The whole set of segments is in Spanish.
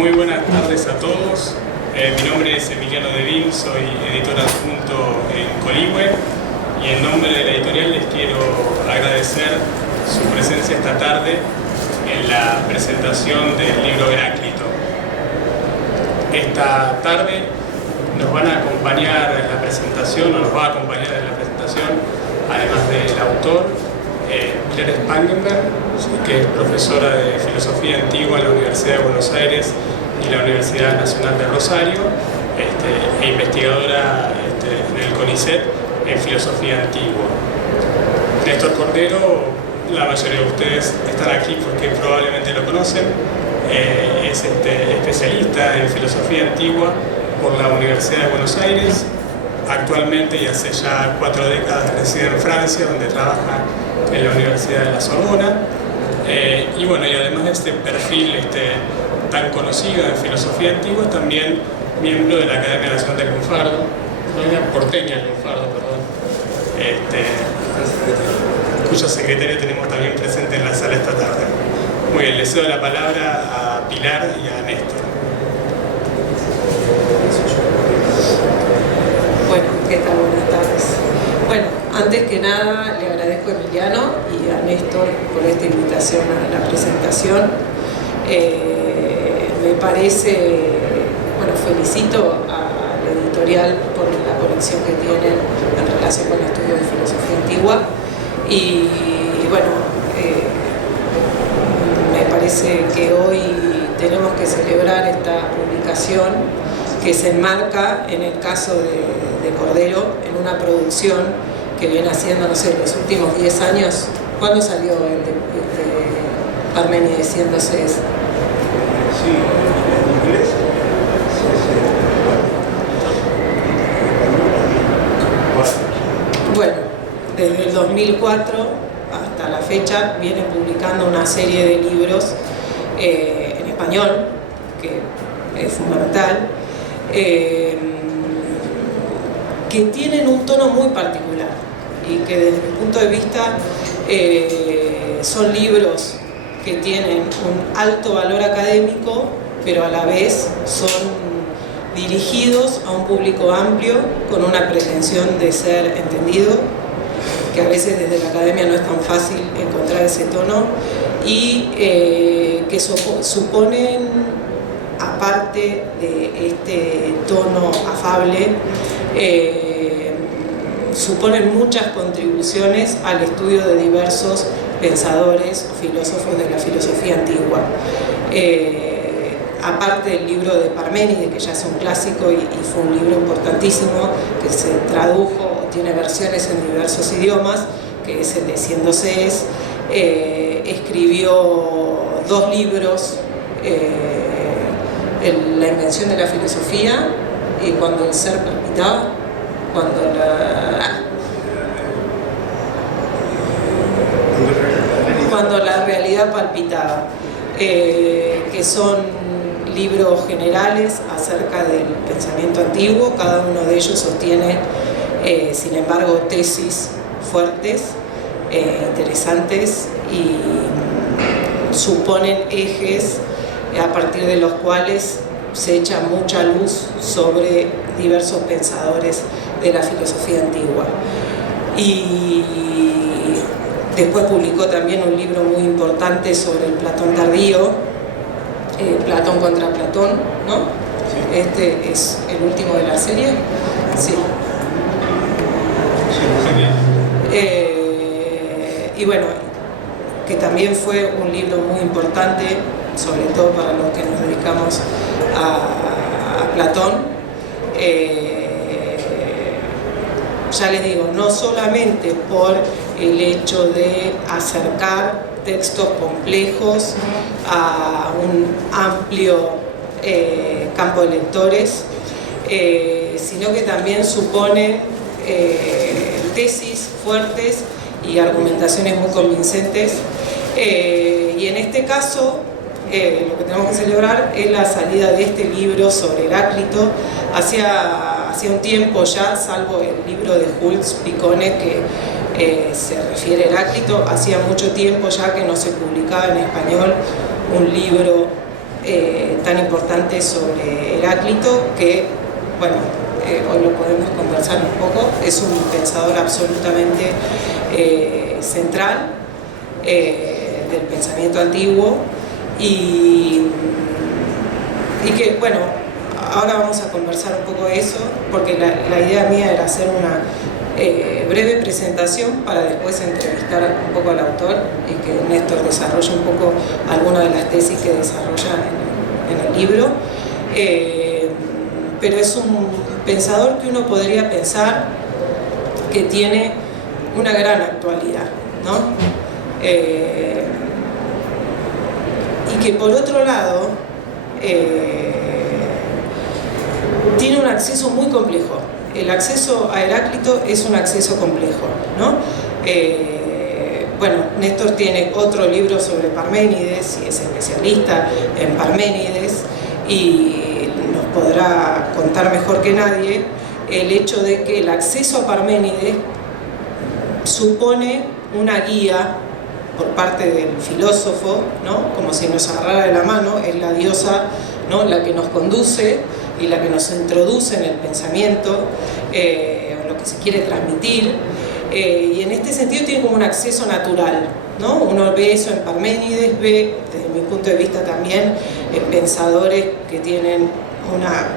Muy buenas tardes a todos. Mi nombre es Emiliano Devin, soy editor adjunto en Coligüe y en nombre de la editorial les quiero agradecer su presencia esta tarde en la presentación del libro Heráclito. Esta tarde nos van a acompañar en la presentación, o nos va a acompañar en la presentación, además del autor, Claire Spangenberg, que es profesora de Filosofía Antigua en la Universidad de Buenos Aires y la Universidad Nacional de Rosario, e investigadora en el CONICET en Filosofía Antigua. Néstor Cordero, la mayoría de ustedes están aquí porque probablemente lo conocen, es especialista en Filosofía Antigua por la Universidad de Buenos Aires. Actualmente y hace ya 4 décadas reside en Francia, donde trabaja en la Universidad de la Sorbona. Y bueno, y además de este perfil tan conocido en Filosofía Antigua, también miembro de la Academia Nacional del Lunfardo, porteña del Lunfardo, perdón, cuyo secretario tenemos también presente en la sala esta tarde. Muy bien, le cedo la palabra a Pilar y a Néstor. Bueno, ¿qué tal? Buenas tardes. Bueno, antes que nada le agradezco a Emiliano y a Néstor por esta invitación a la presentación. Me parece, bueno, felicito a la editorial por la colección que tienen en relación con el estudio de Filosofía Antigua y bueno, me parece que hoy tenemos que celebrar esta publicación que se enmarca, en el caso de Cordero, en una producción que viene haciendo, no sé, los últimos 10 años. ¿Cuándo salió el de Parménides diciéndose eso? Sí, en inglés. Bueno, desde el 2004 hasta la fecha viene publicando una serie de libros en español, que es fundamental, que tienen un tono muy particular y que desde mi punto de vista son libros que tienen un alto valor académico, pero a la vez son dirigidos a un público amplio con una pretensión de ser entendido, que a veces desde la academia no es tan fácil encontrar ese tono, y que suponen, aparte de este tono afable, suponen muchas contribuciones al estudio de diversos pensadores o filósofos de la filosofía antigua. Aparte del libro de Parménides, que ya es un clásico y fue un libro importantísimo, que se tradujo, tiene versiones en diversos idiomas, que es el de Siendo se es, escribió 2 libros, La invención de la filosofía y Cuando el ser palpitaba, cuando la realidad palpitaba, que son libros generales acerca del pensamiento antiguo. Cada uno de ellos sostiene, sin embargo, tesis fuertes, interesantes, y suponen ejes a partir de los cuales se echa mucha luz sobre diversos pensadores de la filosofía antigua. Y después publicó también un libro muy importante sobre el Platón tardío, Platón contra Platón, ¿no? Sí. Este es el último de la serie. Sí. Y bueno, que también fue un libro muy importante, sobre todo para los que nos dedicamos a Platón. Ya les digo, no solamente por el hecho de acercar textos complejos a un amplio campo de lectores, sino que también supone tesis fuertes y argumentaciones muy convincentes, y en este caso lo que tenemos que celebrar es la salida de este libro sobre Heráclito. Hacía un tiempo ya, salvo el libro de Jules Piconet que se refiere a Heráclito, hacía mucho tiempo ya que no se publicaba en español un libro tan importante sobre Heráclito que, bueno, hoy lo podemos conversar un poco. Es un pensador absolutamente central del pensamiento antiguo y que, bueno, ahora vamos a conversar un poco de eso, porque la idea mía era hacer una breve presentación para después entrevistar un poco al autor y que Néstor desarrolle un poco algunas de las tesis que desarrolla en el libro. Pero es un pensador que uno podría pensar que tiene una gran actualidad, ¿no? Y que por otro lado tiene un acceso muy complejo. El acceso a Heráclito es un acceso complejo, ¿no? Bueno, Néstor tiene otro libro sobre Parménides y es especialista en Parménides y nos podrá contar mejor que nadie el hecho de que el acceso a Parménides supone una guía por parte del filósofo, ¿no? Como si nos agarrara de la mano, es la diosa, ¿no? La que nos conduce y la que nos introduce en el pensamiento, lo que se quiere transmitir, y en este sentido tiene como un acceso natural, ¿no? Uno ve eso en Parménides, ve desde mi punto de vista también en pensadores que tienen una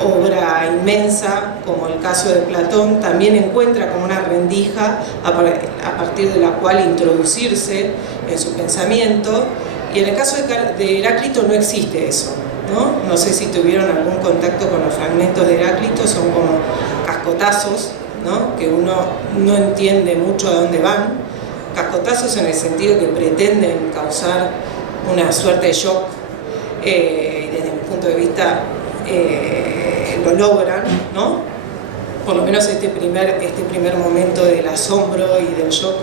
obra inmensa, como el caso de Platón, también encuentra como una rendija a partir de la cual introducirse en su pensamiento, y en el caso de Heráclito no existe eso, ¿no? No sé si tuvieron algún contacto con los fragmentos de Heráclito, son como cascotazos, ¿no? Que uno no entiende mucho a dónde van, cascotazos en el sentido que pretenden causar una suerte de shock, y desde mi punto de vista lo logran, ¿no? Por lo menos este primer momento del asombro y del shock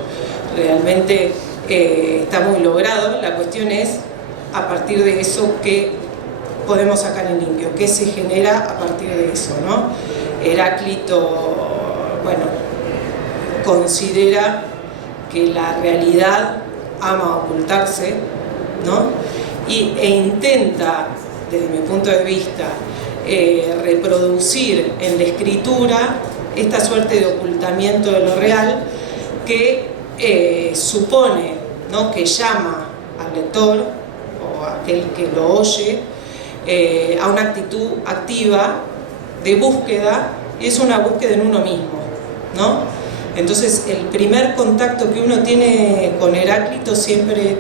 realmente está muy logrado. La cuestión es, a partir de eso, ¿qué podemos sacar en limpio? ¿Qué se genera a partir de eso, ¿no? Heráclito, bueno, considera que la realidad ama ocultarse, ¿no? E intenta, desde mi punto de vista, reproducir en la escritura esta suerte de ocultamiento de lo real que supone, ¿no? Que llama al lector o a aquel que lo oye a una actitud activa de búsqueda, y es una búsqueda en uno mismo, ¿no? Entonces el primer contacto que uno tiene con Heráclito siempre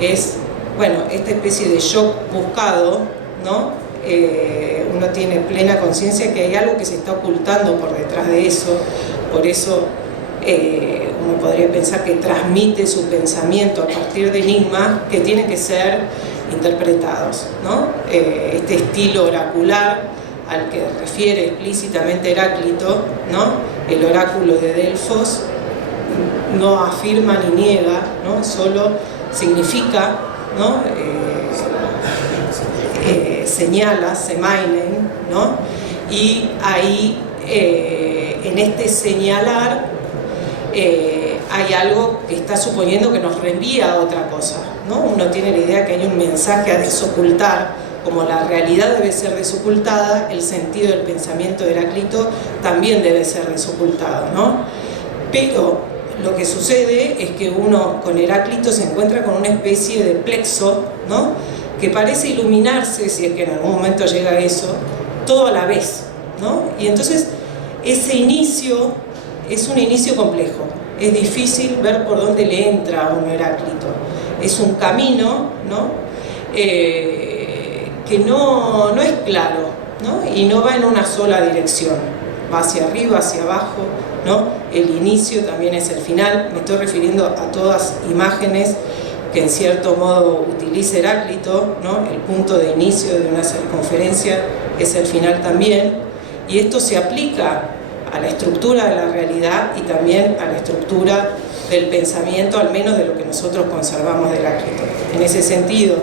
es, bueno, esta especie de shock buscado, ¿no? Uno tiene plena conciencia que hay algo que se está ocultando por detrás de eso, por eso uno podría pensar que transmite su pensamiento a partir de enigmas que tienen que ser interpretados, ¿no? Este estilo oracular al que refiere explícitamente Heráclito, ¿no? El oráculo de Delfos no afirma ni niega, ¿no? Solo significa, ¿no? Señala, semainen, ¿no? Y ahí, en este señalar, hay algo que está suponiendo que nos reenvía a otra cosa, ¿no? Uno tiene la idea que hay un mensaje a desocultar, como la realidad debe ser desocultada, el sentido del pensamiento de Heráclito también debe ser desocultado, ¿no? Pero lo que sucede es que uno con Heráclito se encuentra con una especie de plexo, ¿no? Que parece iluminarse, si es que en algún momento llega a eso, todo a la vez, ¿no? Y entonces ese inicio es un inicio complejo, es difícil ver por dónde le entra a un Heráclito, es un camino, ¿no? Que no es claro, ¿no? Y no va en una sola dirección, va hacia arriba, hacia abajo, ¿no? El inicio también es el final. Me estoy refiriendo a todas imágenes que en cierto modo utiliza Heráclito, ¿no? El punto de inicio de una circunferencia es el final también, y esto se aplica a la estructura de la realidad y también a la estructura del pensamiento, al menos de lo que nosotros conservamos de Heráclito. En ese sentido,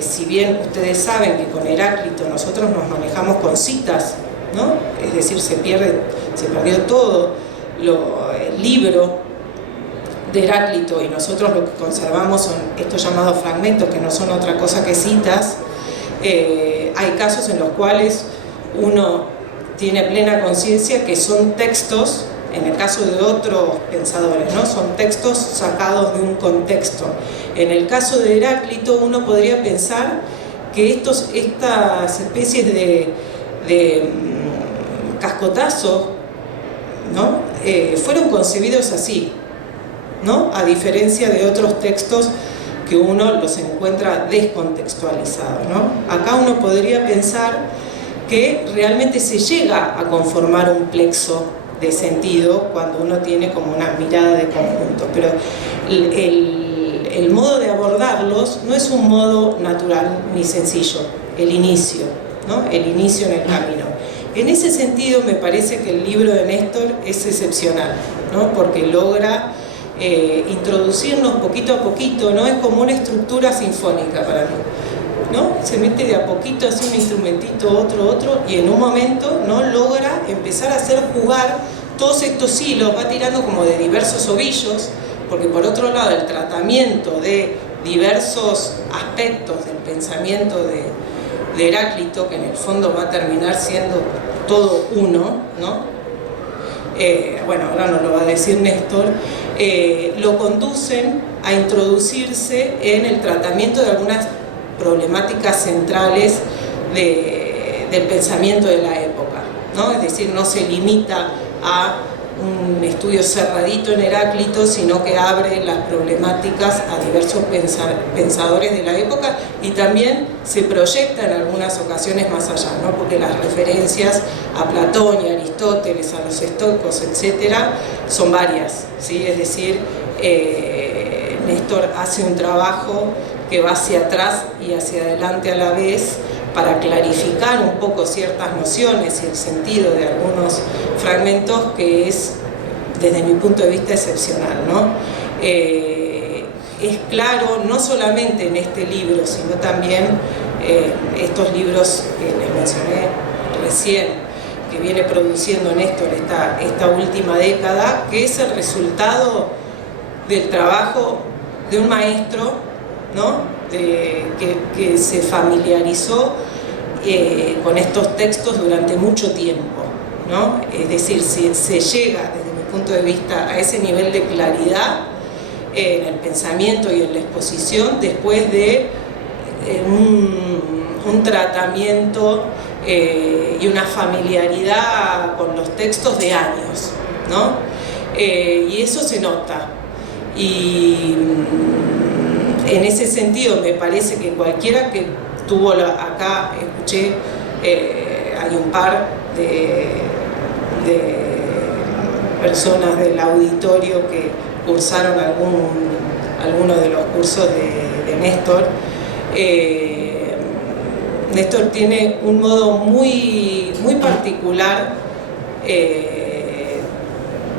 si bien ustedes saben que con Heráclito nosotros nos manejamos con citas, ¿no? Es decir, se perdió todo el libro de Heráclito, y nosotros lo que conservamos son estos llamados fragmentos, que no son otra cosa que citas, hay casos en los cuales uno tiene plena conciencia que son textos, en el caso de otros pensadores, ¿no? Son textos sacados de un contexto. En el caso de Heráclito uno podría pensar que estas especies de cascotazos, ¿no? Fueron concebidos así, ¿no? A diferencia de otros textos que uno los encuentra descontextualizados, ¿no? Acá uno podría pensar que realmente se llega a conformar un plexo de sentido cuando uno tiene como una mirada de conjunto, pero el modo de abordarlos no es un modo natural ni sencillo, el inicio, ¿no? El inicio en el camino. En ese sentido me parece que el libro de Néstor es excepcional, ¿no? Porque logra introducirnos poquito a poquito, ¿no? Es como una estructura sinfónica para mí, ¿no? Se mete de a poquito, hace un instrumentito, otro, y en un momento, ¿no? Logra empezar a hacer jugar todos estos hilos, va tirando como de diversos ovillos, porque por otro lado el tratamiento de diversos aspectos del pensamiento de Heráclito, que en el fondo va a terminar siendo todo uno, ¿no? Bueno, ahora nos lo va a decir Néstor, lo conducen a introducirse en el tratamiento de algunas problemáticas centrales del pensamiento de la época, ¿no? Es decir, no se limita a un estudio cerradito en Heráclito, sino que abre las problemáticas a diversos pensadores de la época y también se proyecta en algunas ocasiones más allá, ¿no? Porque las referencias a Platón y a Aristóteles, a los estoicos, etcétera, son varias, ¿sí? Es decir, Néstor hace un trabajo que va hacia atrás y hacia adelante a la vez para clarificar un poco ciertas nociones y el sentido de algunos fragmentos, que es, desde mi punto de vista, excepcional, ¿no? Es claro, no solamente en este libro, sino también estos libros que les mencioné recién, que viene produciendo Néstor esta última década, que es el resultado del trabajo de un maestro, ¿no? Que se familiarizó con estos textos durante mucho tiempo, ¿no? Es decir, se llega, desde mi punto de vista, a ese nivel de claridad en el pensamiento y en la exposición después de un tratamiento y una familiaridad con los textos de años, ¿no? Y eso se nota. Y en ese sentido me parece que cualquiera que tuvo acá, escuché, hay un par de personas del auditorio que cursaron alguno de los cursos de Néstor. Néstor tiene un modo muy particular de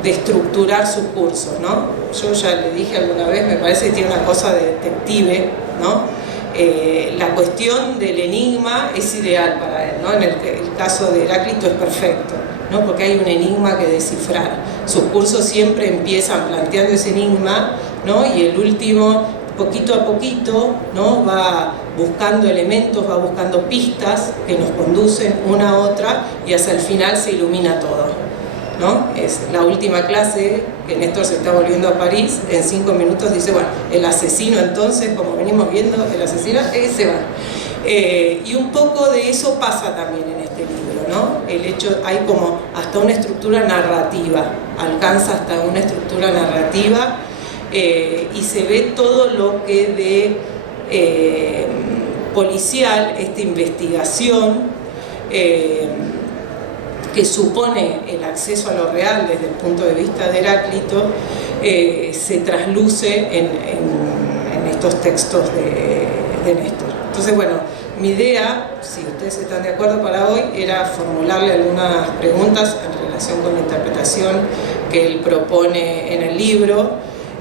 estructurar sus cursos, ¿no? Yo ya le dije alguna vez, me parece que tiene una cosa de detective, ¿no? La cuestión del enigma es ideal para él, ¿no? En el caso de Heráclito es perfecto, ¿no? Porque hay un enigma que descifrar. Sus cursos siempre empiezan planteando ese enigma, ¿no? Y el último, poquito a poquito, ¿no? Va buscando elementos, va buscando pistas que nos conducen una a otra y hacia el final se ilumina todo, ¿no? Es la última clase que Néstor se está volviendo a París, en 5 minutos dice, bueno, el asesino entonces, como venimos viendo, el asesino, ese va. Y un poco de eso pasa también en este libro, ¿no? El hecho, hay como hasta una estructura narrativa, alcanza hasta una estructura narrativa y se ve todo lo que de policial, esta investigación, que supone el acceso a lo real desde el punto de vista de Heráclito, se trasluce en estos textos de Néstor. Entonces, bueno, mi idea, si ustedes están de acuerdo para hoy, era formularle algunas preguntas en relación con la interpretación que él propone en el libro,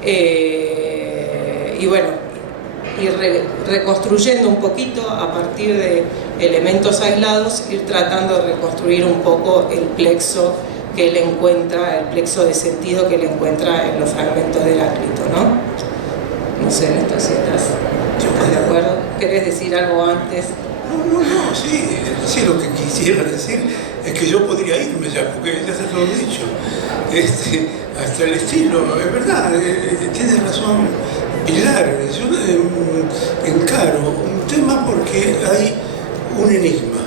y bueno, ir reconstruyendo un poquito a partir de elementos aislados, ir tratando de reconstruir un poco el plexo que él encuentra, el plexo de sentido que él encuentra en los fragmentos de Heráclito, ¿no? No sé, Néstor, si estás de acuerdo. ¿Querés decir algo antes? No, sí, lo que quisiera decir es que yo podría irme ya, porque ya se lo he dicho. Hasta el estilo, es verdad, tiene razón Pilar. Yo encaro un tema porque hay un enigma.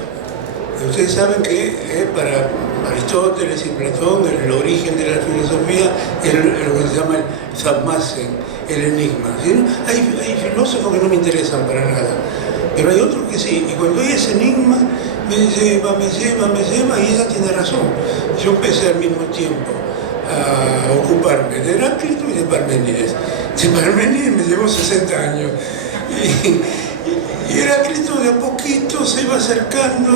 Ustedes saben que para Aristóteles y Platón el origen de la filosofía es lo que se llama el Thammasen, el enigma. ¿Sí? Hay filósofos que no me interesan para nada, pero hay otros que sí. Y cuando hay ese enigma, me lleva, y ella tiene razón. Yo empecé al mismo tiempo a ocuparme de Heráclito y de Parménides. De Parménides me llevó 60 años. Y Heráclito de a poquito se iba acercando.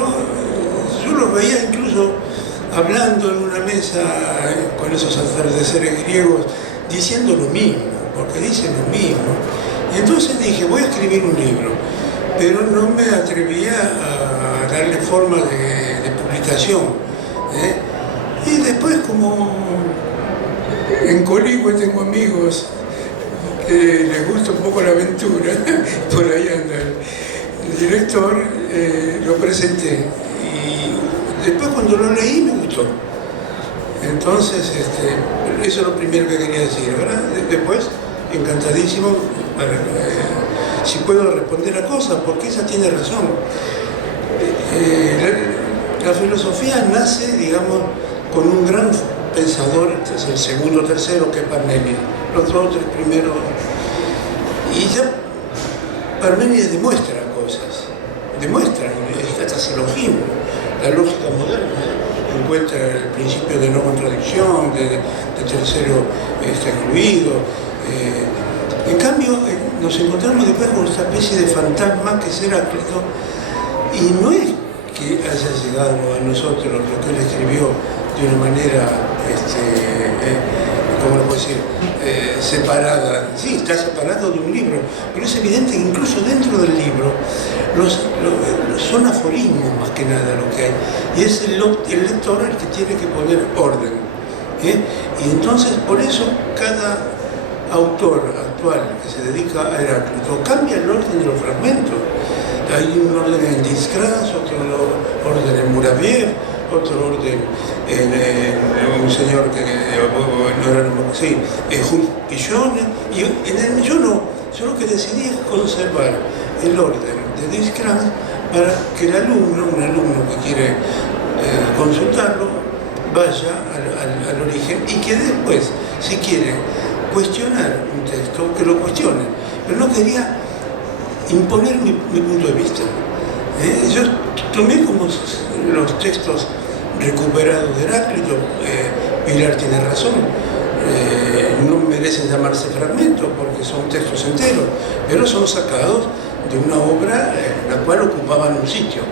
Yo lo veía incluso hablando en una mesa con esos atardeceres griegos, diciendo lo mismo, porque dicen lo mismo. Y entonces dije, voy a escribir un libro, pero no me atrevía a darle forma de publicación. Y después, como en Coligüe tengo amigos que les gusta un poco la aventura, por ahí anda el director, lo presenté. Y después cuando lo leí me gustó. Entonces, eso es lo primero que quería decir, ¿verdad? Después, encantadísimo, si puedo responder a cosas, porque ella tiene razón. La filosofía nace, digamos, con un gran pensador, es el segundo o tercero, que es Parménides. Los dos, tres primeros. Y ya Parménides demuestra cosas, hasta silogismo, la lógica moderna. Encuentra el principio de no contradicción, de tercero excluido. En cambio, nos encontramos después con esta especie de fantasma que es Heráclito, y no es que haya llegado a nosotros lo que él escribió de una manera, ¿cómo lo puedo decir?, separada. Sí, está separado de un libro, pero es evidente que incluso dentro del libro son aforismos más que nada lo que hay, y es el lector el que tiene que poner orden. Y entonces por eso cada autor actual que se dedica a Heráclito cambia el orden de los fragmentos. Hay un orden en Discras, otro orden en Muraviev, otro orden en un señor que no era Jules Pichon, y en el yo lo que decidí es conservar el orden de Discras para que un alumno que quiere consultarlo, vaya al origen, y que después, si quiere cuestionar un texto, que lo cuestione. Pero no quería imponer mi punto de vista. Yo tomé como los textos recuperados de Heráclito. Pilar tiene razón, no merecen llamarse fragmentos porque son textos enteros, pero son sacados de una obra en la cual ocupaban un sitio.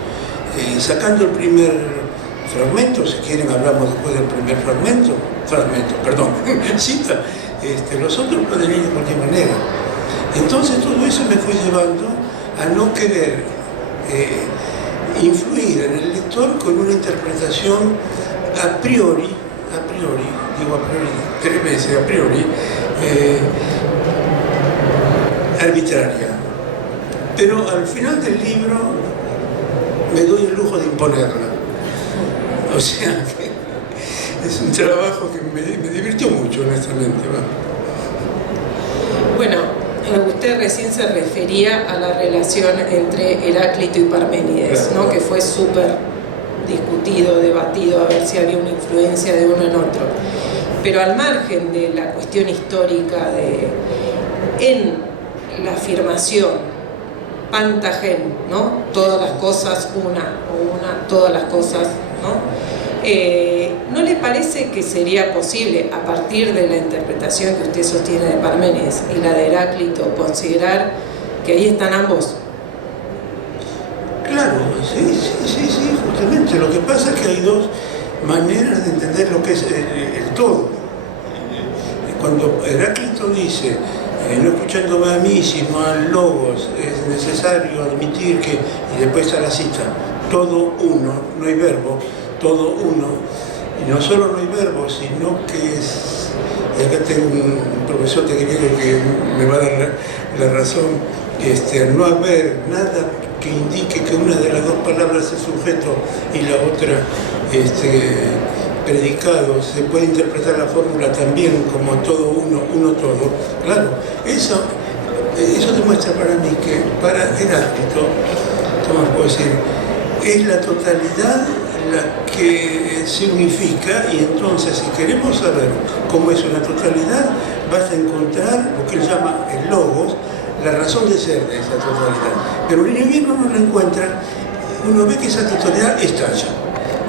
Sacando el primer fragmento, si quieren hablamos después del primer cita, los otros pueden ir de cualquier manera. Entonces todo eso me fue llevando a no querer influir en el lector con una interpretación a priori, digo a priori 3 veces, a priori, arbitraria. Pero al final del libro me doy el lujo de imponerla. O sea que es un trabajo que me divirtió mucho, honestamente. Bueno, usted recién se refería a la relación entre Heráclito y Parménides, ¿no? Que fue súper discutido, debatido, a ver si había una influencia de uno en otro. Pero al margen de la cuestión histórica en la afirmación Pantagen, ¿no? Todas las cosas todas las cosas, ¿no? ¿No le parece que sería posible, a partir de la interpretación que usted sostiene de Parménides y la de Heráclito, considerar que ahí están ambos? Claro, sí, justamente. Lo que pasa es que hay dos maneras de entender lo que es el todo. Cuando Heráclito dice, no escuchándome a mí, sino al Logos, es necesario admitir que, y después está la cita, todo uno, no hay verbo, todo uno, Y no solo no hay verbos, sino que es... Y acá tengo un profesor de griego que me va a dar la razón. Al no haber nada que indique que una de las dos palabras es sujeto y la otra predicado, se puede interpretar la fórmula también como todo uno, uno todo. Claro, eso demuestra para mí que para Heráclito, ¿cómo puedo decir? Es la totalidad la que se unifica, y entonces si queremos saber cómo es una totalidad, vas a encontrar lo que él llama el logos, la razón de ser de esa totalidad. Pero en el invierno no lo encuentra, uno ve que esa totalidad estalla.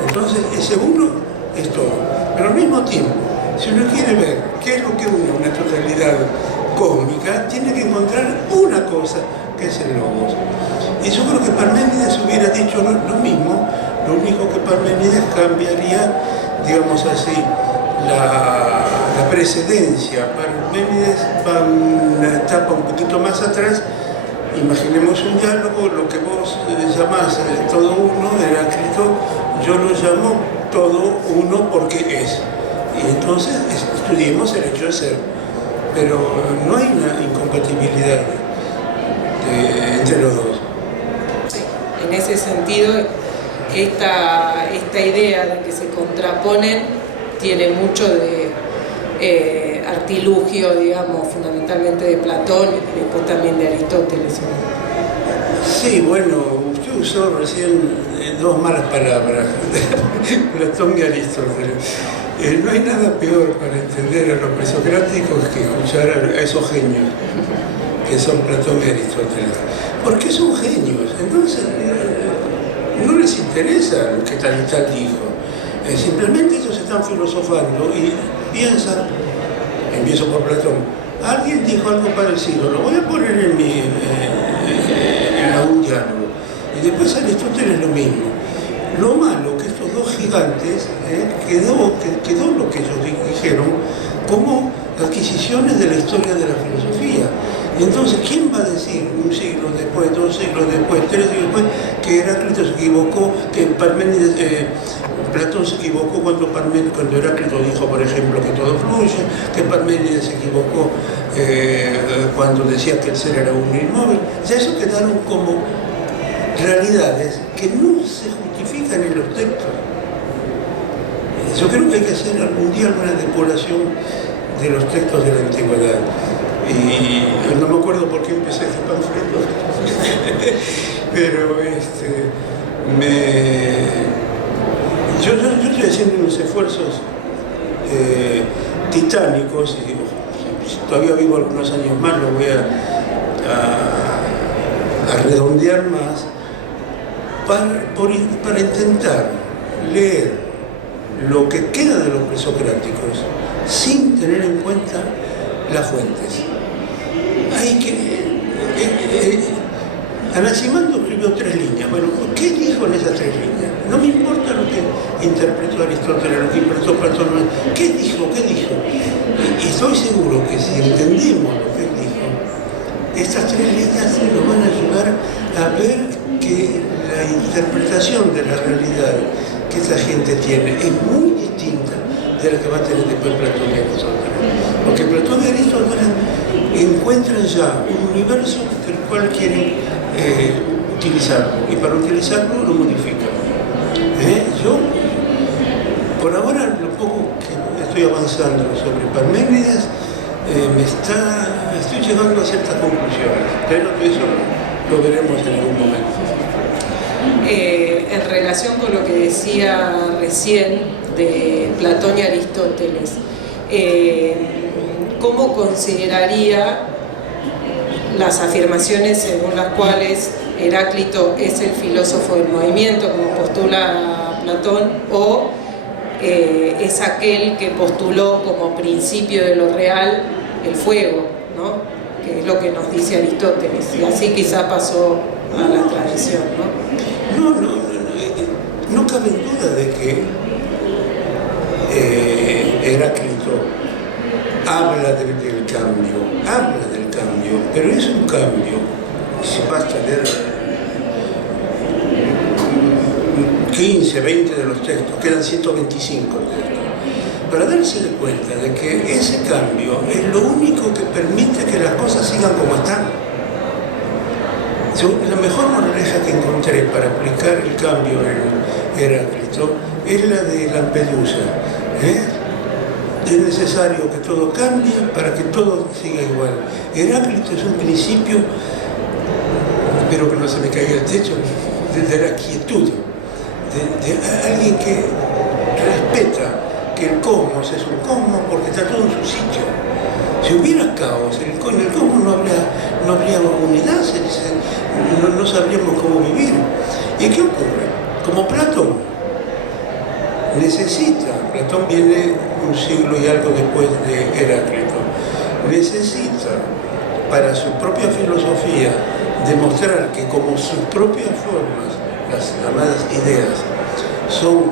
Entonces ese uno es todo. Pero al mismo tiempo, si uno quiere ver qué es lo que une una totalidad cósmica, tiene que encontrar una cosa, que es el logos. Y yo creo que Parménides hubiera dicho lo mismo, lo único que Parménides cambiaría, digamos así, la precedencia. Parménides va una etapa un poquito más atrás. Imaginemos un diálogo, lo que vos llamás todo uno, Heráclito, yo lo llamo todo uno porque es. Y entonces estudiemos el hecho de ser. Pero no hay una incompatibilidad entre los dos. Sí, en ese sentido, esta idea de que se contraponen tiene mucho de artilugio, digamos, fundamentalmente de Platón y después también de Aristóteles. Sí, bueno, usted usó recién dos malas palabras, Platón y Aristóteles. No hay nada peor para entender a los presocráticos que escuchar a esos genios, que son Platón y Aristóteles. Porque son genios, entonces no les interesa lo que tal y tal dijo. Simplemente ellos están filosofando y piensan, empiezo por Platón, alguien dijo algo parecido, lo voy a poner en algún diálogo. Y después Aristóteles lo mismo. Lo malo que estos dos gigantes quedó lo que ellos dijeron como adquisiciones de la historia de la filosofía. Y entonces, ¿quién va a decir un siglo después, 2 siglos después, 3 siglos después, que Heráclito se equivocó, que Parménides, Platón se equivocó cuando Heráclito dijo, por ejemplo, que todo fluye, que Parménides se equivocó cuando decía que el ser era un inmóvil? Ya eso quedaron como realidades que no se justifican en los textos. Yo creo que hay que hacer algún día una depuración de los textos de la antigüedad. Y no me acuerdo por qué empecé este panfleto, pero yo estoy haciendo unos esfuerzos titánicos, y si todavía vivo algunos años más lo voy a redondear más, para intentar leer lo que queda de los presocráticos sin tener en cuenta las fuentes. Hay que... Anaximandro escribió 3 líneas. Bueno, ¿qué dijo en esas 3 líneas? No me importa lo que interpretó Aristóteles, lo que interpretó Platón. ¿Qué dijo? Y estoy seguro que si entendemos lo que él dijo, estas 3 líneas nos van a ayudar a ver que la interpretación de la realidad que esta gente tiene es muy distinta de la que va a tener después Platón y Aristóteles. Porque Platón y Aristóteles encuentran ya un universo del cual quieren utilizarlo, y para utilizarlo lo modifican. Yo, por ahora, lo poco que estoy avanzando sobre Parménides, estoy llegando a ciertas conclusiones, pero eso lo veremos en algún momento. En relación con lo que decía recién de Platón y Aristóteles, ¿cómo consideraría las afirmaciones según las cuales Heráclito es el filósofo del movimiento, como postula Platón, o es aquel que postuló como principio de lo real el fuego, ¿no? Que es lo que nos dice Aristóteles, y así quizá pasó a la tradición, ¿no? No cabe duda de que Heráclito habla del cambio, pero es un cambio, si basta leer, 15, 20 de los textos, quedan 125 textos, para darse cuenta de que ese cambio es lo único que permite que las cosas sigan como están. La mejor moraleja que encontré para aplicar el cambio en Heráclito es la de Lampedusa. Es necesario que todo cambie para que todo siga igual. Heráclito es un principio, espero que no se me caiga el techo, de la quietud, de alguien que respeta que el cosmos es un cosmos porque está todo en su sitio. Si hubiera caos, en el cosmos no habría unidad, no sabríamos cómo vivir. ¿Y qué ocurre? Como Platón Platón viene un siglo y algo después de Heráclito, necesita para su propia filosofía demostrar que como sus propias formas, las llamadas ideas, son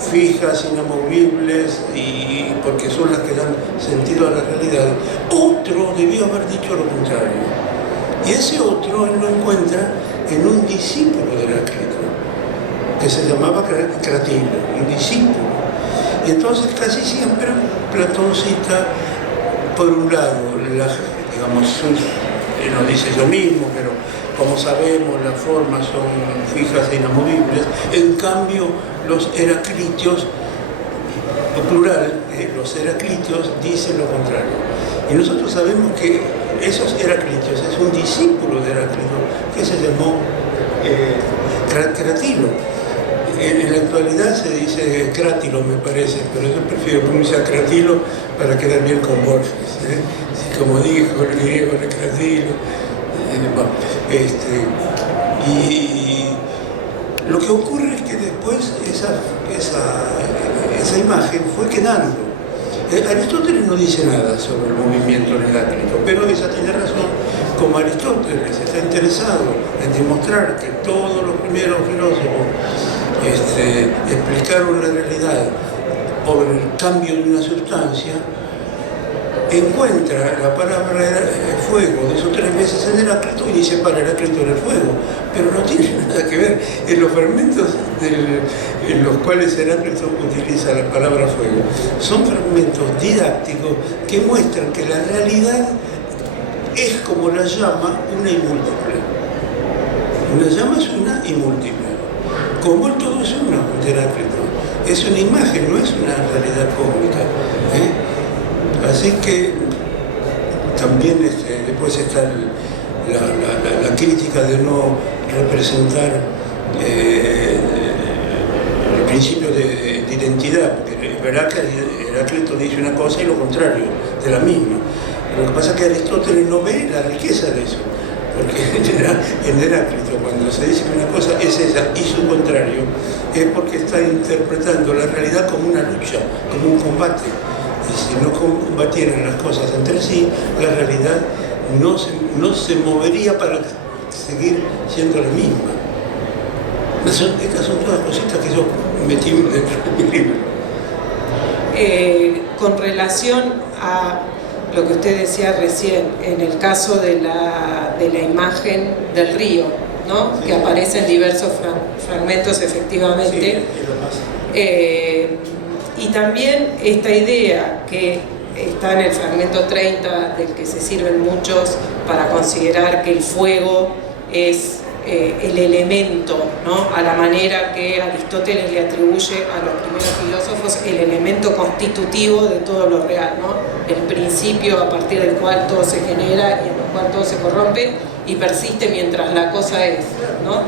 fijas, inamovibles, y porque son las que dan sentido a la realidad, otro debió haber dicho lo contrario. Y ese otro él lo encuentra en un discípulo de Heráclito, que se llamaba Cratilo, un discípulo. Y entonces casi siempre Platón cita, por un lado, él no dice yo mismo, pero como sabemos las formas son fijas e inamovibles. En cambio los heraclitios, en plural, los heraclitios dicen lo contrario. Y nosotros sabemos que esos heraclitios es un discípulo de Heráclito que se llamó Cratilo. En la actualidad se dice Crátilo, me parece, pero yo prefiero pronunciar Cratilo para quedar bien con Borges. Como dijo el griego de Cratilo. Y lo que ocurre es que después esa imagen fue quedando. Aristóteles no dice nada sobre el movimiento en Heráclito, pero ella tiene razón. Como Aristóteles está interesado en demostrar que todos los primeros filósofos explicaron la realidad por el cambio de una sustancia, encuentra la palabra fuego de esos 3 meses en Heráclito y dice para Heráclito era el fuego, pero no tiene nada que ver. En los fragmentos en los cuales Heráclito utiliza la palabra fuego son fragmentos didácticos que muestran que la realidad es como la llama, una y múltiple. Una llama es una y múltiple. Como el todo es uno de Heráclito. Es una imagen, no es una realidad cósmica. Así que también después está la crítica de no representar el principio de identidad, porque Heráclito dice una cosa y lo contrario de la misma. Lo que pasa es que Aristóteles no ve la riqueza de eso, porque en Heráclito cuando se dice que una cosa es esa y su contrario, es porque está interpretando la realidad como una lucha, como un combate. Y si no combatieran las cosas entre sí, la realidad no se movería para seguir siendo la misma. Estas son todas cositas que yo metí dentro de mi libro. Con relación a lo que usted decía recién, en el caso de la imagen del río, ¿no? Sí. Que aparece en diversos fragmentos efectivamente. Sí, y también esta idea que está en el fragmento 30, del que se sirven muchos para considerar que el fuego es el elemento, ¿no? A la manera que Aristóteles le atribuye a los primeros filósofos el elemento constitutivo de todo lo real, ¿no? El principio a partir del cual todo se genera y en el cual todo se corrompe y persiste mientras la cosa es, ¿no?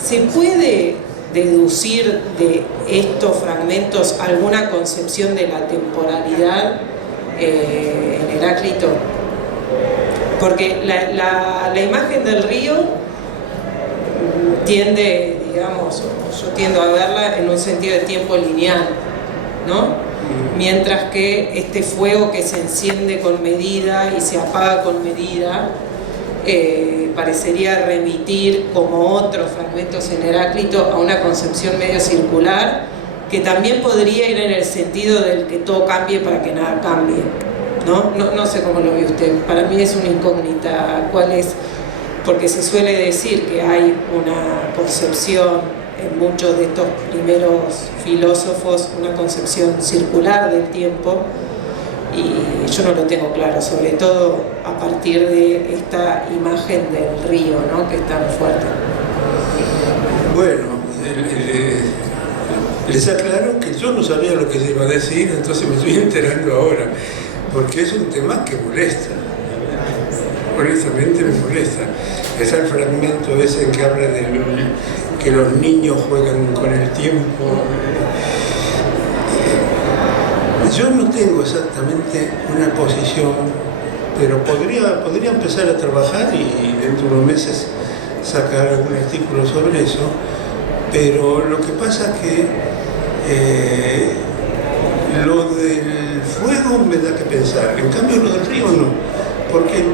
¿Se puede deducir de estos fragmentos alguna concepción de la temporalidad en Heráclito? Porque la imagen del río tiende, digamos, yo tiendo a verla en un sentido de tiempo lineal, ¿no? Mientras que este fuego que se enciende con medida y se apaga con medida parecería remitir, como otros fragmentos en Heráclito, a una concepción medio circular que también podría ir en el sentido del que todo cambie para que nada cambie. No sé cómo lo ve usted, para mí es una incógnita cuál es porque se suele decir que hay una concepción en muchos de estos primeros filósofos, una concepción circular del tiempo, y yo no lo tengo claro, sobre todo a partir de esta imagen del río, ¿no?, que es tan fuerte. Bueno, les aclaro que yo no sabía lo que se iba a decir, entonces me estoy enterando ahora, porque es un tema que molesta, honestamente me molesta. Está el fragmento ese en que habla de que los niños juegan con el tiempo. Yo no tengo exactamente una posición, pero podría empezar a trabajar y dentro de unos meses sacar algún artículo sobre eso, pero lo que pasa es que lo del fuego me da que pensar, en cambio lo del río no, porque el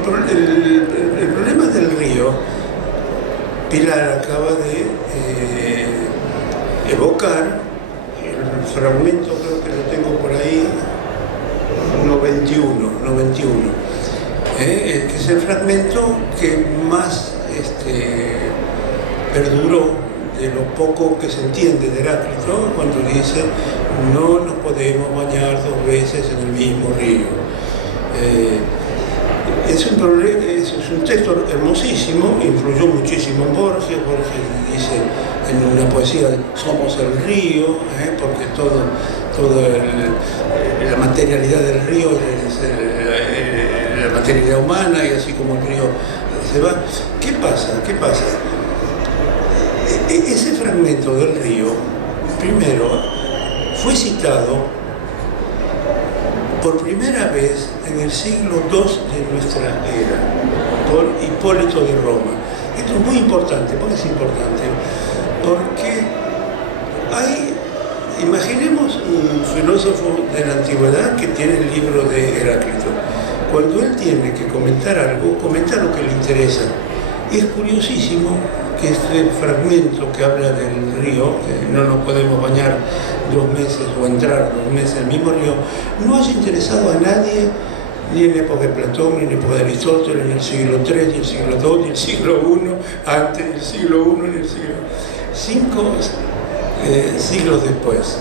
problema del río, Pilar acaba de evocar el fragmento, creo que lo tengo por ahí, 91, que es el fragmento que más perduró de lo poco que se entiende de Heráclito, cuando dice no nos podemos bañar dos veces en el mismo río. Es un texto hermosísimo, influyó muchísimo en Borges. Borges dice en una poesía, somos el río, porque toda la materialidad del río es la materialidad humana, y así como el río se va. ¿Qué pasa? Ese fragmento del río, primero, fue citado por primera vez en el siglo II de nuestra era, por Hipólito de Roma. Esto es muy importante. ¿Por qué es importante? Porque imaginemos un filósofo de la antigüedad que tiene el libro de Heráclito. Cuando él tiene que comentar algo, comenta lo que le interesa. Y es curiosísimo que este fragmento que habla del río, que no nos podemos bañar 2 meses o entrar 2 meses en el mismo río, no haya interesado a nadie, ni en la época de Platón, ni en la época de Aristóteles, ni en el siglo III, ni en el siglo II, ni en el siglo I, antes del siglo I, ni en el siglo... 5 siglos después.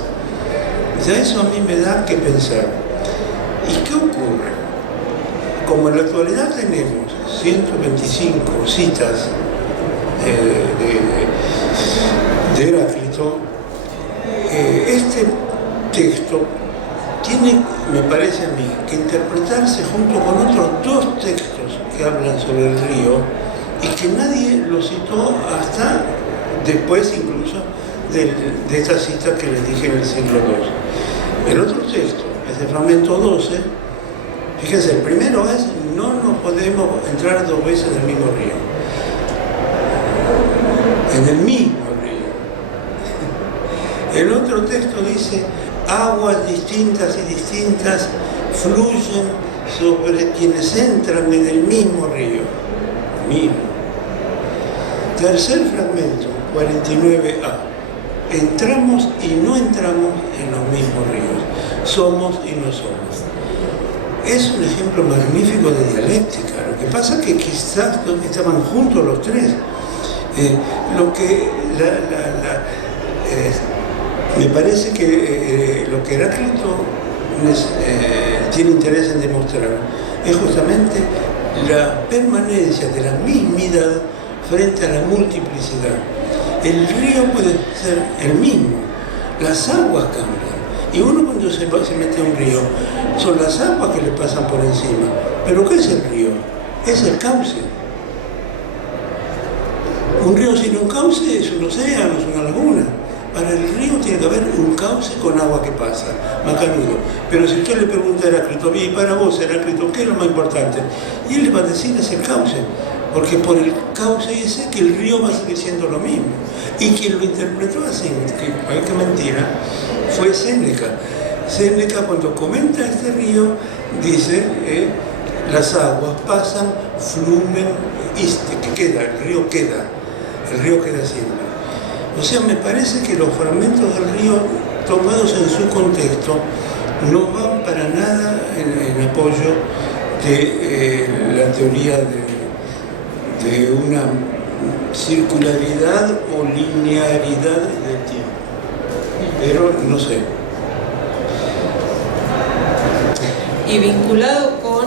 Ya eso a mí me da que pensar. ¿Y qué ocurre? Como en la actualidad tenemos 125 citas de Heráclito, este texto tiene, me parece a mí, que interpretarse junto con otros 2 textos que hablan sobre el río y que nadie lo citó hasta después incluso de esta cita que les dije en el siglo II. El otro texto es el fragmento 12. Fíjense, el primero es no nos podemos entrar 2 veces en el mismo río. En el mismo río. El otro texto dice aguas distintas y distintas fluyen sobre quienes entran en el mismo río. Mismo. Tercer fragmento, 49a. Entramos y no entramos en los mismos ríos. Somos y no somos. Es un ejemplo magnífico de dialéctica. Lo que pasa es que quizás estaban juntos los 3. Me parece que lo que Heráclito tiene interés en demostrar es justamente la permanencia de la mismidad frente a la multiplicidad. El río puede ser el mismo, las aguas cambian. Y uno cuando se mete a un río, son las aguas que le pasan por encima. ¿Pero qué es el río? Es el cauce. Un río sin un cauce es un océano, es una laguna. Para el río tiene que haber un cauce con agua que pasa, macanudo. Pero si usted le pregunta a Heráclito, y para vos, Heráclito, ¿qué es lo más importante? Y él le va a decir es el cauce. Porque por el cauce ese que el río va a seguir siendo lo mismo. Y quien lo interpretó así, que mentira, fue Séneca. Séneca cuando comenta este río dice las aguas pasan, flumen, que queda, el río queda siempre. O sea, me parece que los fragmentos del río tomados en su contexto no van para nada en apoyo de la teoría de una circularidad o linearidad del tiempo. Pero no sé. Y vinculado con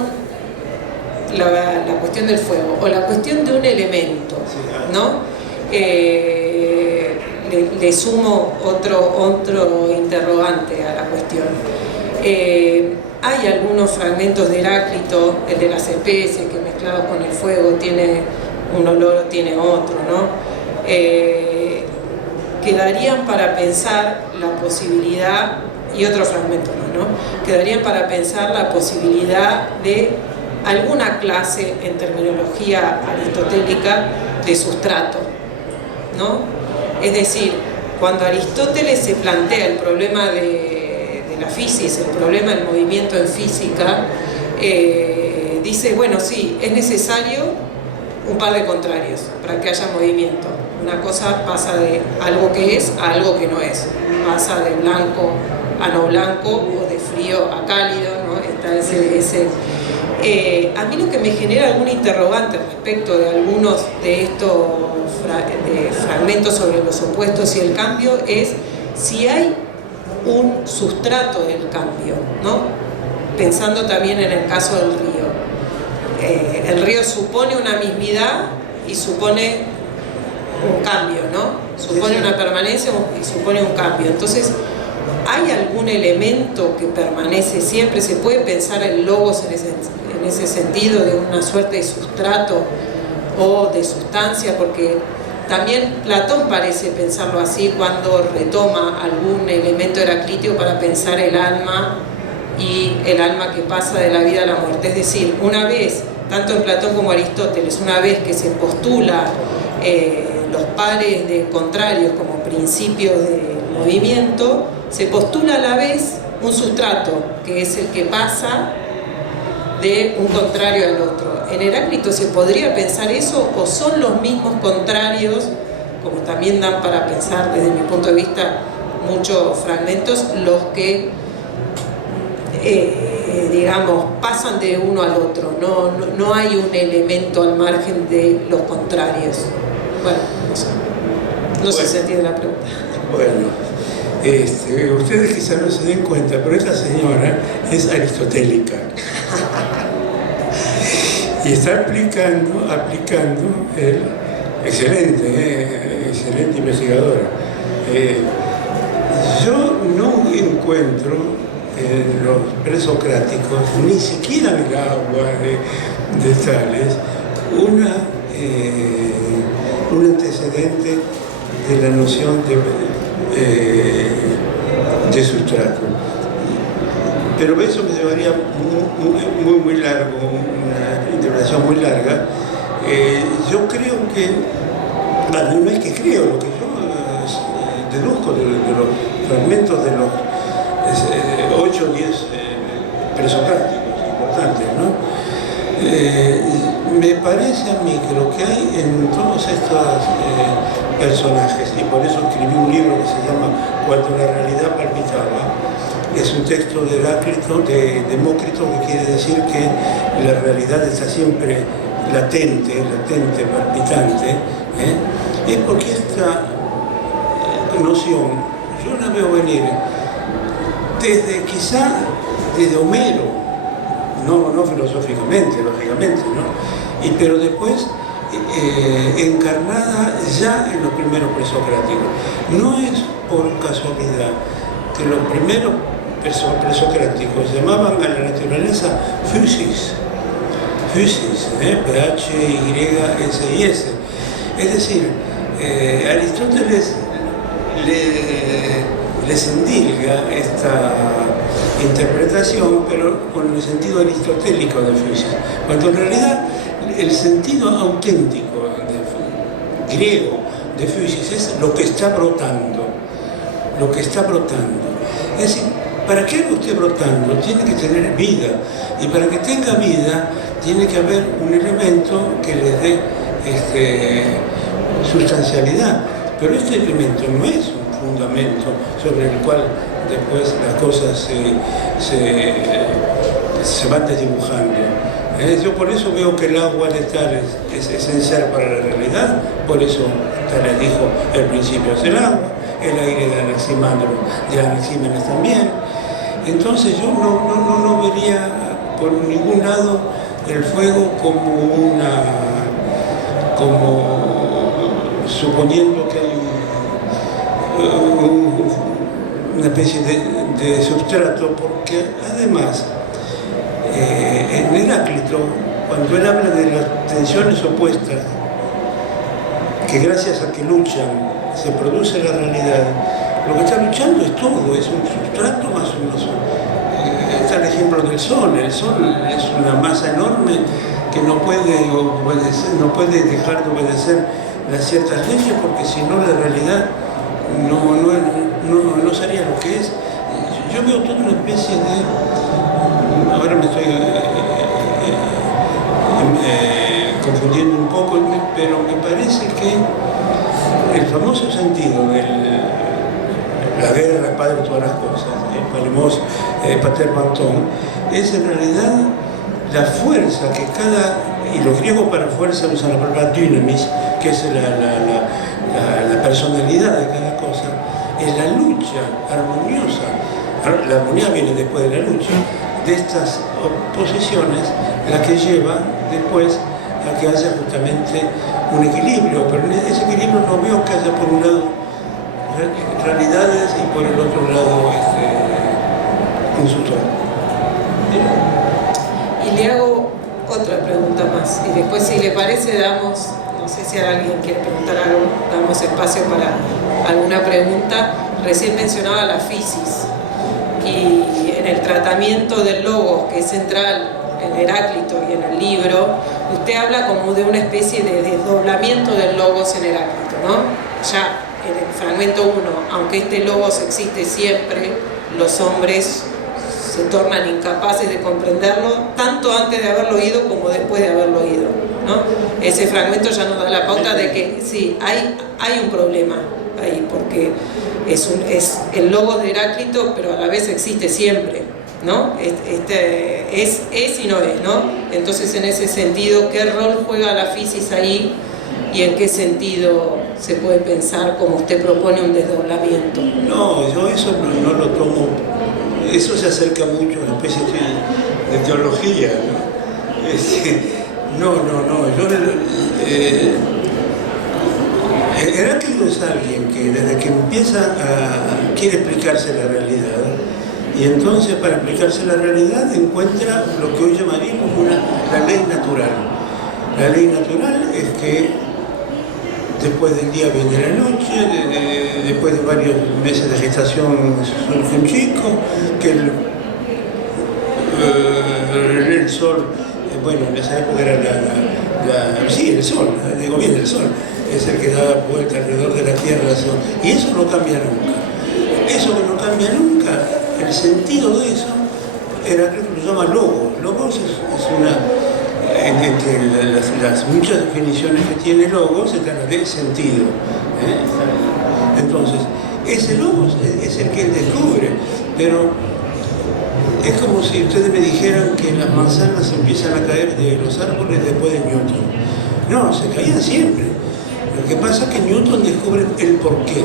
la cuestión del fuego, o la cuestión de un elemento, ¿no? Le sumo otro interrogante a la cuestión. Hay algunos fragmentos de Heráclito, el de las especies, que mezclados con el fuego tiene un olor, tiene otro, ¿no? Quedarían para pensar la posibilidad, y otro fragmento más, ¿no? Quedarían para pensar la posibilidad de alguna clase en terminología aristotélica de sustrato, ¿no? Es decir, cuando Aristóteles se plantea el problema de la fisis, el problema del movimiento en física, dice, bueno, sí, es necesario un par de contrarios para que haya movimiento. Una cosa pasa de algo que es a algo que no es, pasa de blanco a no blanco o de frío a cálido, ¿no? Está a mí lo que me genera algún interrogante respecto de algunos de estos fragmentos sobre los opuestos y el cambio es si hay un sustrato del cambio, ¿no? Pensando también en el caso del río. El río supone una mismidad y supone un cambio, ¿no? Supone una permanencia y supone un cambio. Entonces, ¿hay algún elemento que permanece siempre? ¿Se puede pensar el logos en ese sentido de una suerte de sustrato o de sustancia? Porque también Platón parece pensarlo así cuando retoma algún elemento heraclíteo para pensar el alma y el alma que pasa de la vida a la muerte. Es decir, una vez, tanto en Platón como Aristóteles, una vez que se postula los pares de contrarios como principio de movimiento, se postula a la vez un sustrato, que es el que pasa de un contrario al otro. ¿En Heráclito se podría pensar eso o son los mismos contrarios, como también dan para pensar desde mi punto de vista muchos fragmentos, los que digamos, pasan de uno al otro? No hay un elemento al margen de los contrarios. Bueno, no sé si se entiende la pregunta. Bueno, ustedes quizás no se den cuenta, pero esta señora es aristotélica. Y está aplicando el excelente investigadora. Yo no encuentro en los presocráticos, ni siquiera en el agua de Tales, un antecedente de la noción de sustrato. Pero eso me llevaría muy largo, una interpretación muy larga. Yo creo que, bueno, no es que creo, lo que yo deduzco de los fragmentos de los 8 o 10 presocráticos importantes, ¿no? Me parece a mí que lo que hay en todos estos personajes, y por eso escribí un libro que se llama Cuando la realidad palpitaba, es un texto de Heráclito, de Demócrito, que quiere decir que la realidad está siempre latente, palpitante, es porque esta noción yo la veo venir desde Homero, no filosóficamente, lógicamente, ¿no? Pero después encarnada ya en los primeros presocráticos. No es por casualidad que los primeros presocráticos llamaban a la naturaleza physis, P-H-Y-S-I-S. Es decir, Aristóteles les endilga esta interpretación, pero con el sentido aristotélico de physis, cuando en realidad el sentido auténtico griego de physis es lo que está brotando, Es decir, para que algo esté brotando tiene que tener vida, y para que tenga vida tiene que haber un elemento que le dé sustancialidad, pero este elemento no es un fundamento sobre el cual después las cosas se van desdibujando. Yo por eso veo que el agua de Tales es esencial para la realidad, por eso Tales dijo, el principio es el agua, el aire de Anaxímenes también. Entonces yo no vería por ningún lado el fuego como suponiendo que hay una especie de sustrato, porque además en Heráclito, cuando él habla de las tensiones opuestas, que gracias a que luchan se produce la realidad, lo que está luchando es todo, es un sustrato más está el ejemplo del sol. El sol es una masa enorme que no puede obedecer, no puede dejar de obedecer las ciertas leyes, porque si no la realidad no sería lo que es. Yo veo toda una especie de... Ahora me estoy confundiendo un poco, pero me parece que el famoso sentido de la guerra es padre de todas las cosas, Palimos Pater Panton, es en realidad la fuerza que y los griegos para fuerza usan la palabra dynamis, que es la personalidad de cada cosa, es la lucha armoniosa. La armonía viene después de la lucha, de estas oposiciones, la que lleva después a que haya justamente un equilibrio, pero en ese equilibrio no veo que haya por un lado realidades y por el otro lado un sustrato. Y le hago otra pregunta más, y después, si le parece, damos, no sé si alguien quiere preguntar algo, damos espacio para alguna pregunta. Recién mencionaba la fisis, y en el tratamiento del logos, que es central en Heráclito y en el libro, usted habla como de una especie de desdoblamiento del logos en Heráclito, ¿no? Ya en el fragmento 1, aunque este logos existe siempre, los hombres se tornan incapaces de comprenderlo, tanto antes de haberlo oído como después de haberlo oído, ¿no? Ese fragmento ya nos da la pauta de que sí, hay un problema ahí, porque es el logos de Heráclito, pero a la vez existe siempre, ¿no? Es y no es, ¿no? Entonces, en ese sentido, ¿qué rol juega la fisis ahí y en qué sentido se puede pensar, como usted propone, un desdoblamiento? No, yo eso no lo tomo, eso se acerca mucho a una especie de teología, ¿no? Yo Heráclito es alguien que desde que empieza quiere explicarse la realidad, y entonces para explicarse la realidad encuentra lo que hoy llamaríamos la ley natural. La ley natural es que después del día viene la noche, después de varios meses de gestación surge un chico, que el sol, bueno, en esa época era el sol, digo bien, el sol es el que da vuelta alrededor de la Tierra, y eso no cambia nunca. Eso que no cambia nunca, el sentido de eso, Heráclito lo llama logos. Logos es una, entre las muchas definiciones que tiene logos, se trata de sentido. Entonces, ese logos es el que él descubre, pero es como si ustedes me dijeran que las manzanas empiezan a caer de los árboles después de Newton. No, se caían siempre. Lo que pasa es que Newton descubre el porqué.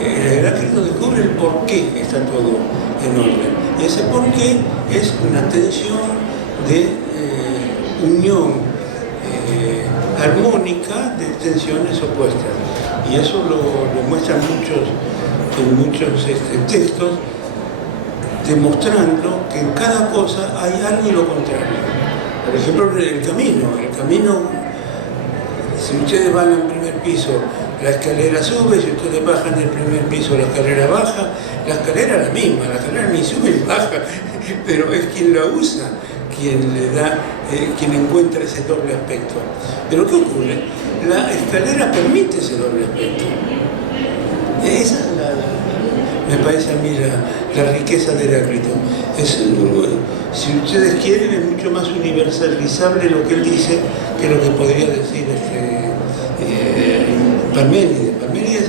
Heráclito descubre el porqué está todo en orden. Y ese porqué es una tensión de unión armónica de tensiones opuestas. Y eso lo muestran en muchos textos, demostrando que en cada cosa hay algo y lo contrario. Por ejemplo, el camino, si ustedes van al primer piso, la escalera sube, si ustedes bajan del primer piso, la escalera baja. La escalera es la misma, la escalera ni sube ni baja, pero es quien la usa, quien encuentra ese doble aspecto. Pero ¿qué ocurre? La escalera permite ese doble aspecto. Esa es me parece a mí la riqueza de Heráclito. Si ustedes quieren, es mucho más universalizable lo que él dice que lo que podría decir Parménides. Parménides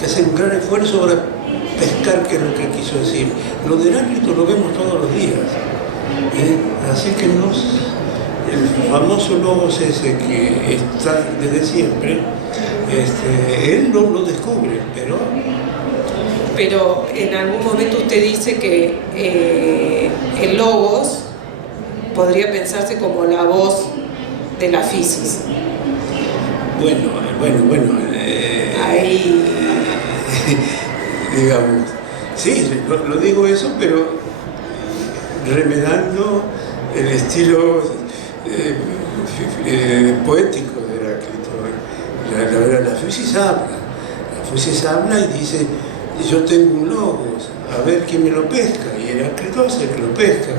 que hace un gran esfuerzo para pescar qué es lo que quiso decir. Lo de Heráclito lo vemos todos los días. Así que el famoso logos ese que está desde siempre, él no lo descubre, Pero en algún momento usted dice que el logos podría pensarse como la voz de la fisis. Bueno, Ahí... digamos, sí, lo digo eso, pero remedando el estilo poético de Heráclito. La fisis habla y dice, yo tengo un logos, a ver quién me lo pesca, y Heráclito es el que lo pesca.